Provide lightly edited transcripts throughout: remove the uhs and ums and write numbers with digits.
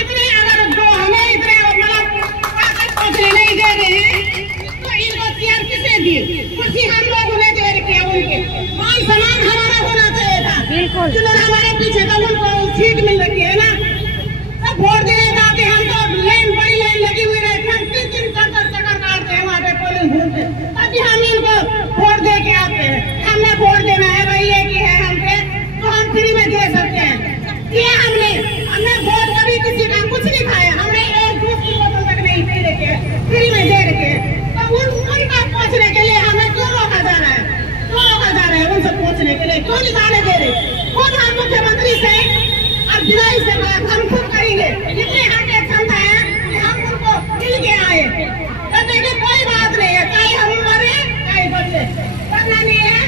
इतने अगर जो हमें इतने मतलब ताकत पहुँचने नहीं दे रहे हैं तो इनको चेयर किसे दी? कुर्सी हम लोग उन्हें दे रखे हैं, उनके मान सम्मान हमारा होना चाहिए था। बिल्कुल जिन्होंने हमारे पीछे तो उनको सीट मिल रही है ना, सब वोट देने जाते हम तो लाइन बड़ी लाइन लगी हुई रहती है, 3-3 चक्कर काटते हैं वहाँ पे पोलिंग बूथ पे, तभी हम इनको वोट दे के आते हैं। हमें वोट देना है, भाई ये की है हम पे तो हम फ्री में दे सकते हैं। ये हमने वोट कभी किसी का कुछ नहीं खाया, हमने एक दूध की बोतल तक नहीं पी रखे, फ्री में दे रखे। तो उनका पहुँचने के लिए हमें क्यों रोका जा रहा है? क्यों रोका जा रहा है उनसे पहुँचने के लिए? क्यों नहीं जाने दे रहे? खुद हम मुख्यमंत्री से और विधायी से बात हम खुद करेंगे, जितनी हमें क्षमता है कि हम उनको मिल के आए, करने की कोई बात नहीं है, चाहे हम मरे चाहे बचे, करना नहीं है।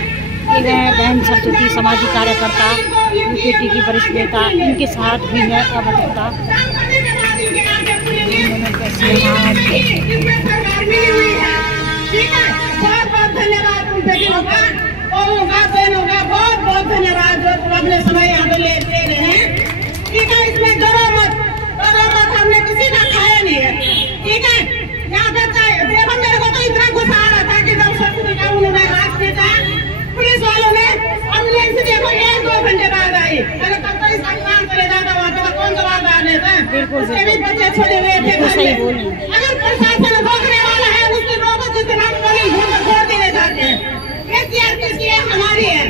बहन सप्तती सामाजिक कार्यकर्ता यूकेटी की वरिष्ठ नेता, इनके साथ भी मैं अवधता बहुत बहुत धन्यवाद उनसे बहनों का बहुत बहुत धन्यवाद जो तुम अपने समय यहाँ पे ले रहे हैं। ठीक है, इसमें डरो मत, हमने किसी का खाया नहीं है। ठीक है, यहाँ पे देखो मेरे को तो इतना गुस्सा आ रहा था कि जब सब्सिडी का उन्होंने हाथ खींचा, पुलिस वालों ने एम्बुलेंस देखो 1-2 घंटे बाद आई, अरे तब तो इसका काम चले जाता, वहाँ पे कौन जवाबदार लेता? उसके भी बच्चे छोड़े हुए थे घर में। अगर प्रशासन रोकने वाला है उसकी रोको, जितना पोलिंग वोट देने जाते हैं। ये चेयर किसकी है? हमारी है।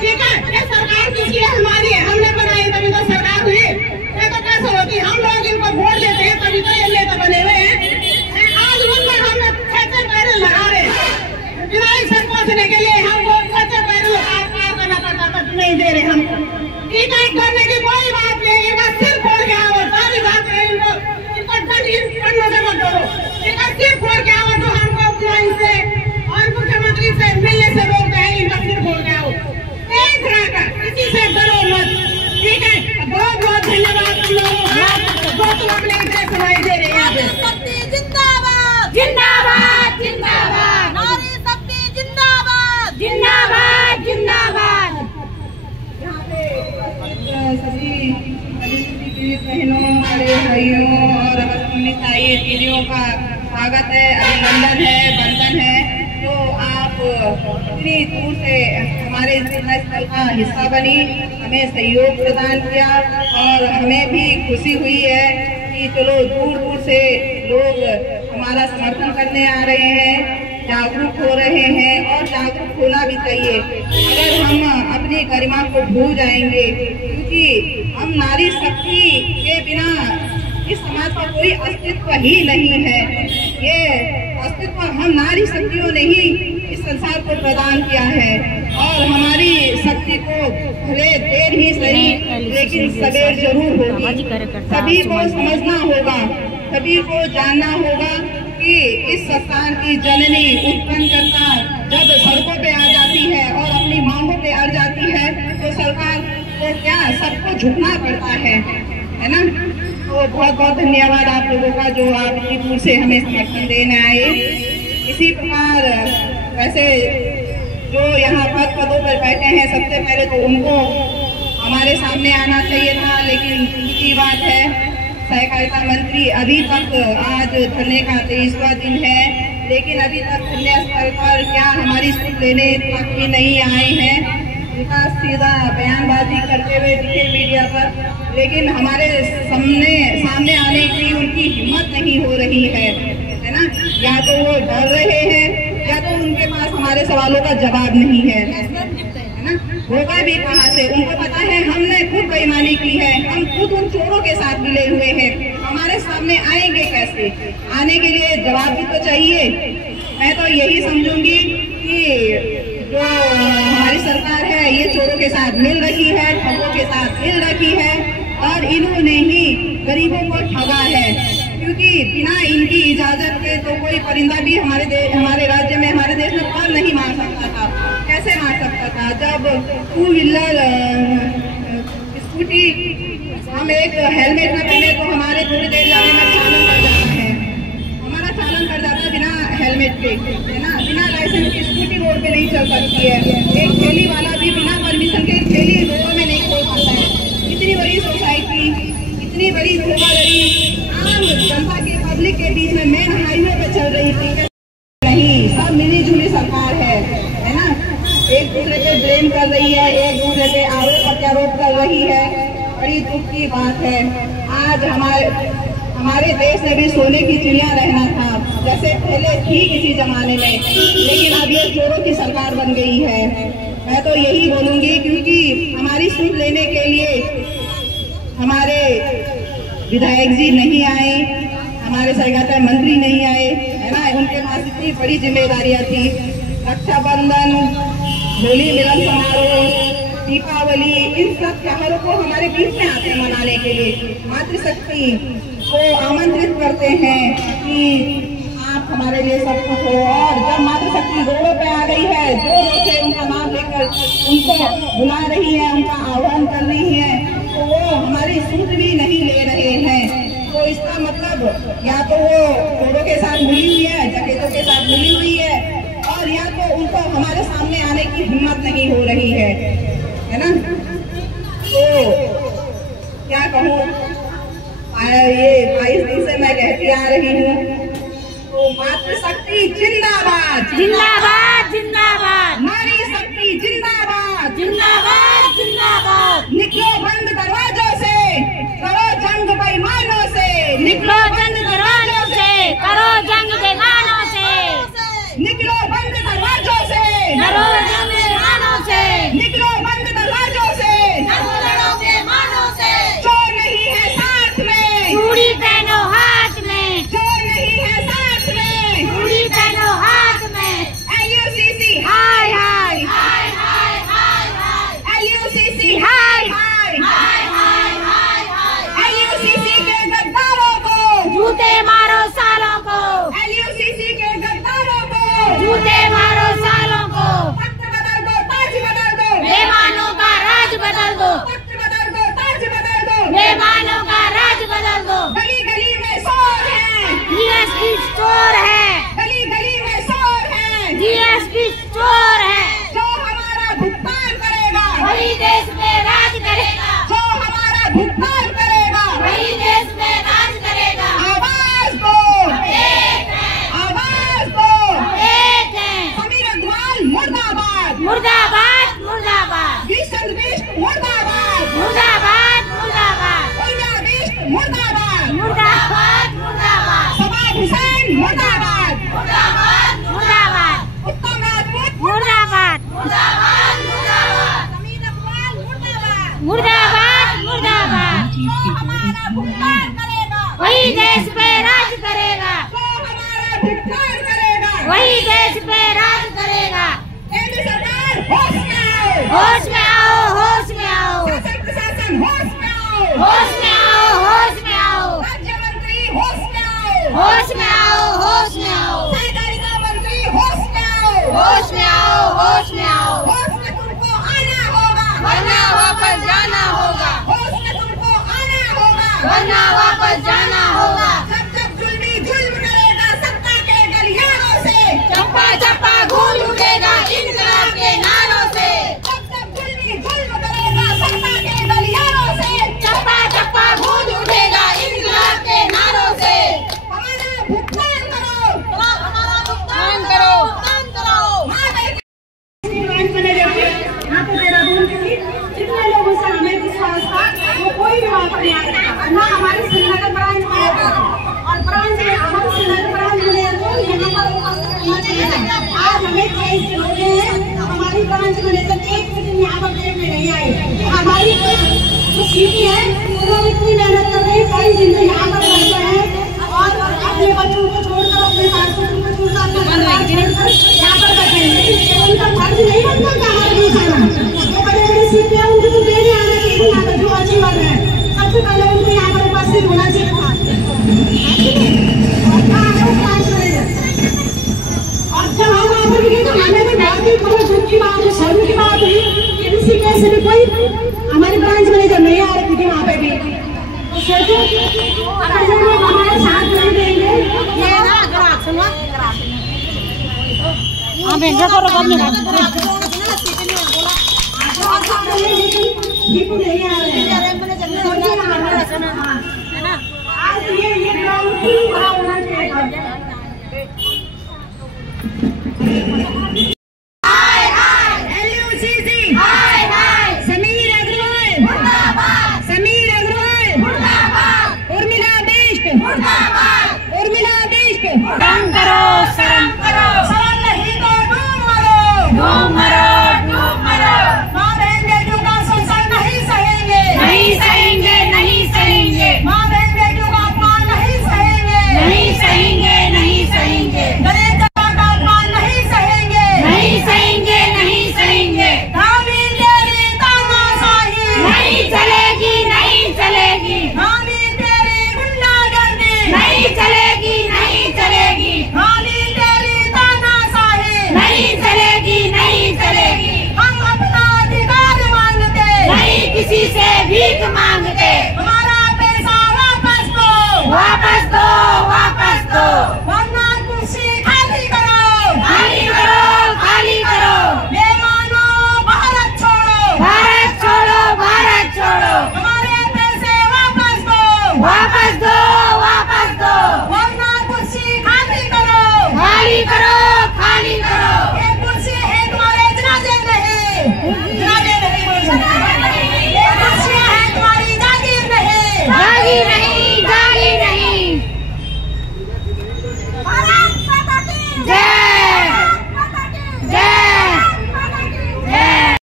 ठीक है, ये सरकार किसकी है? हमारी है, हमने बनाई तभी तो सरकार हुई। ये तो कैसे होती? हम लोग इनको वोट देते हैं तभी तो ये नेता बने हुए हैं। आज उन पर हमने खच्चर पैर लगा रहे, विधायक से पहुँचने के लिए हमको खच्चर पैर पार करना पड़ता था, नहीं दे रहे हमको। ठीक है, करने की कोई बात नहीं, इनका सिर फोड़ के आओ, सारी बात है इनको दंड इन पन्नों से मत करो। इनका सिर फोड़ के आओ तो हमको उपलाइन से और मुख्यमंत्री से मिलने से रोक रहे हैं, इनका सिर फोड़ के आओ। एक तरह का किसी से डरो मत। ठीक है, बहुत बहुत धन्यवाद तुम लोगों का जो तुम अपने इतने सुनाई दे रहे हैं। जिंदाबाद जिंदाबाद जिंदाबाद, नारी शक्ति जिंदाबाद जिंदाबाद जिंदाबाद। यहाँ पे सभी बहनों, बड़े भाइयों और साई दीदियों का स्वागत है, अभिनंदन है, वंदन है। तो आप इतनी दूर से हमारे इस स्थल का हिस्सा बनी, हमें सहयोग प्रदान किया और हमें भी खुशी हुई है कि चलो दूर दूर से लोग हमारा समर्थन करने आ रहे हैं, जागरूक हो रहे हैं और जागरूक होना भी चाहिए। अगर हम अपनी गरिमा को भूल जाएंगे, क्योंकि हम नारी शक्ति के बिना इस समाज का कोई अस्तित्व ही नहीं है। ये अस्तित्व हम नारी शक्तियों ने ही इस संसार को प्रदान किया है और हमारी शक्ति को भले देर ही सही लेकिन सवेर जरूर होगी। सभी को समझना होगा, सभी को जानना होगा कि इस संस्थान की जननी उत्पन्नकर्ता जब सड़कों पे आ जाती है और अपनी मांगों पे अड़ जाती है तो सरकार को क्या सबको झुकना पड़ता है ना। तो बहुत बहुत धन्यवाद आप लोगों का जो आप इतनी दूर से हमें समर्थन देने आए। इसी प्रकार वैसे जो यहाँ पदों पर बैठे हैं, सबसे पहले तो उनको हमारे सामने आना चाहिए था, लेकिन दूसरी बात है सहकारिता मंत्री अभी तक आज धरने का 23वां दिन है, लेकिन अभी तक धरने स्थल पर क्या हमारी सुध लेने तक भी नहीं आए हैं। उनका सीधा बयानबाजी करते हुए दिखे मीडिया पर, लेकिन हमारे सामने आने की उनकी हिम्मत नहीं हो रही है ना। या तो वो डर रहे हैं या तो उनके पास हमारे सवालों का जवाब नहीं है ना। होगा भी कहाँ से? उनको पता है हमने खुद बेईमानी की है, हम खुद उन चोरों के साथ मिले हुए हैं, हमारे सामने आएंगे कैसे? आने के लिए जवाब भी तो चाहिए। मैं तो यही समझूंगी कि जो हमारी सरकार है ये चोरों के साथ मिल रही है, ठगों के साथ मिल रही है और इन्होंने ही गरीबों को ठगा है, क्योंकि बिना इनकी इजाजत के तो कोई परिंदा भी हमारे राज्य में, हमारे देश में पर नहीं मार सकता था। कैसे मार सकता था? जब 2 व्हीलर स्कूटी हम एक हेलमेट न पहने तो हमारे थोड़ी देर जाने में चालन कर जाता है, हमारा चालन कर जाता है बिना हेलमेट के, है ना। बिना लाइसेंस की स्कूटी रोड पे नहीं चल सकती है। एक ठेली वाला भी बिना परमिशन के ठेली रोड में नहीं खोल सकता है। इतनी बड़ी सोसाइटी, इतनी इतनी बड़ी धोखाधड़ी आम जनता के पब्लिक के बीच में मेन हाईवे पे चल रही थी। नहीं, सब मिली जुली सरकार है ना। एक दूसरे पे ब्लेम कर रही है, एक दूसरे पे आरोप प्रत्यारोप कर रही है। बड़ी दुख की बात है। आज हमारे देश में भी सोने की चिड़िया रहना था, जैसे पहले थी किसी जमाने में, लेकिन अब ये चोरों की सरकार बन गई है। मैं तो यही बोलूंगी, क्योंकि हमारी सुध लेने के लिए हमारे विधायक जी नहीं आए, हमारे सहकारिता मंत्री नहीं आए, है ना। उनके पास इतनी बड़ी जिम्मेदारियां थी। रक्षाबंधन, होली मिलन समारोह, दीपावली, इन सब त्योहारों को हमारे बीच में आते हैं मनाने के लिए। मातृशक्ति को आमंत्रित करते हैं कि आप हमारे लिए सब कुछ हो। और जब मातृशक्ति रोडों पे आ गई है, जोरों से उनका नाम लेकर उनको बुला रही है, उनका आह्वान कर रही है, तो वो हमारी सुध भी नहीं ले रहे हैं। तो इसका मतलब या तो वो चोरों के साथ मिली हुई है, डकैतों के साथ मिली हुई है, और या तो उनको हमारे सामने आने की हिम्मत नहीं हो रही है ना। तो क्या कहूँ, ये 22 दिन से मैं कहती आ रही हूँ, तो मातृशक्ति जिंदाबाद, जिंदाबाद, जिंदाबाद, नारी शक्ति जिंदाबाद, जिंदाबाद, जिंदाबाद। निकलो बंद दरवाजों से, करो जंग बेईमानों से, निकलो जंग दरवाजों से, करो जंग बेईमानों से, निकलो बंद दरवाजों से, करो जंग बेईमानों से, निकलो बंद दरवाजों से, करो बेईमानों से। चोर नहीं है साथ में, चूड़ी पहनो हाथ में, चोर नहीं है साथ में, चूड़ी पहनो हाथ में। LUCC हाय हाय हाय हाय हाय हाय, LUCC हाय हाय, हाय हाय हाय हाय। LUCC के गद्दारों को, जूते मारो सालों को, LUCC के गद्दारों को, जूते मारो सालों को। तख्त बदल दो, ताज बदल दो, बेईमानों का राज बदल दो, तख्त बदल दो, ताज बदल दो। बेईमानों का राज बदल दो। गली गली में शोर है, DSP स्टोर है, गली गली में शोर है, DSP स्टोर है। जो हमारा भुगतान करेगा, वही देश में राज करेगा, जो हमारा भुगतान करेगा, वही देश में राज करेगा। आवाज दो, एक है, आवाज दो। एक है। समीर अग्रवाल मुर्दाबाद, मुर्दाबाद, मुर्दाबाद, किशन बिष्ट मुर्दाबाद, मुर्दाबाद, मुर्दाबाद, उर्मिला बिष्ट मुर्दाबाद, मुर्दाबाद, मुर्दाबाद, सबाब हुसैन मुर्दाबाद, मुर्दाबाद, मुर्दाबाद, उत्तम राजपूत मुर्दाबाद, मुर्दाबाद, मुर्दाबाद, समीर अग्रवाल मुर्दाबाद। मुर्दाबाद, मुर्दाबाद। जो हमारा भुगतान करेगा, वही देश पे राज करेगा, जो हमारा भुगतान करेगा, वही देश पे राज करेगा। केंद्र सरकार होश में आओ, होश में आओ, होश में आओ, शासन प्रशासन होश में आओ, होश में आओ, होश में आओ, राज्य मंत्री होश में आओ, होश में आओ, होश में आओ, सहकारिता मंत्री होश में आओ, होश में आओ, होश में आओ, होश में तुमको आना होगा, वरना वापस जाना होगा, होश में तुमको आना होगा, वरना वापस जाना होगा। जब जब जुल्मी जुल्म करेगा सत्ता के गलियारों से, चप्पा चप्पा गूंज उठेगा इनकलाब के नारों से, जब जब जुल्मी जुल्म करेगा सत्ता के गलियारों से, चप्पा चप्पा गूंज उठेगा इनकलाब के नारों से। हमारा भुगतान करो, हमारा भुगतान करो, भुगतान करो। माँ बेटी ब्रांच मैनेजर थे यहाँ पे देहरादून के लिए, जितने लोगों से हमें विश्वास था वो कोई भी वहाँ पर नहीं आ सकता, ना हमारी श्रीनगर ब्रांच मैनेजर और ब्रांच में हमारे श्रीनगर ब्रांच मैनेजर को यहाँ पर उपस्थित रहना चाहिए। आज हमें 23 दिन हो गए हैं, हमारी ब्रांच मैनेजर एक भी दिन यहाँ पर देर में नहीं आई। हमारी जो सीटी है उन्होंने इतनी मेहनत कर रही है, कई दिन से यहाँ पर बैठे हैं और अपने बच्चों को छोड़कर, अपने सास ससुर को छोड़कर, अपने परिवार छोड़कर यहाँ पर बैठे हैं। उनका फर्ज नहीं बनता कि हमारे बीच आना। जो बड़े बड़े सीपी हैं उनको तो देने आना चाहिए यहाँ पर, जो अच्छी बात है। सबसे पहले उनको यहाँ पर उपस्थित होना चाहिए था। और जब हम वहाँ पर गए तो हमें भी बहुत ही बड़ी दुख की बात है, शर्म की बात है कि किसी कैसे भी कोई हमारी ब्रांच मैनेजर नहीं आ रही थी वहाँ पे भी। तो सोचो अगर जो लोग हमारे साथ नहीं देंगे, ये ना हाँ भेजा करो अपने दीपू नहीं आ रहे हैं। सोचिए, आज ये ग्राउंड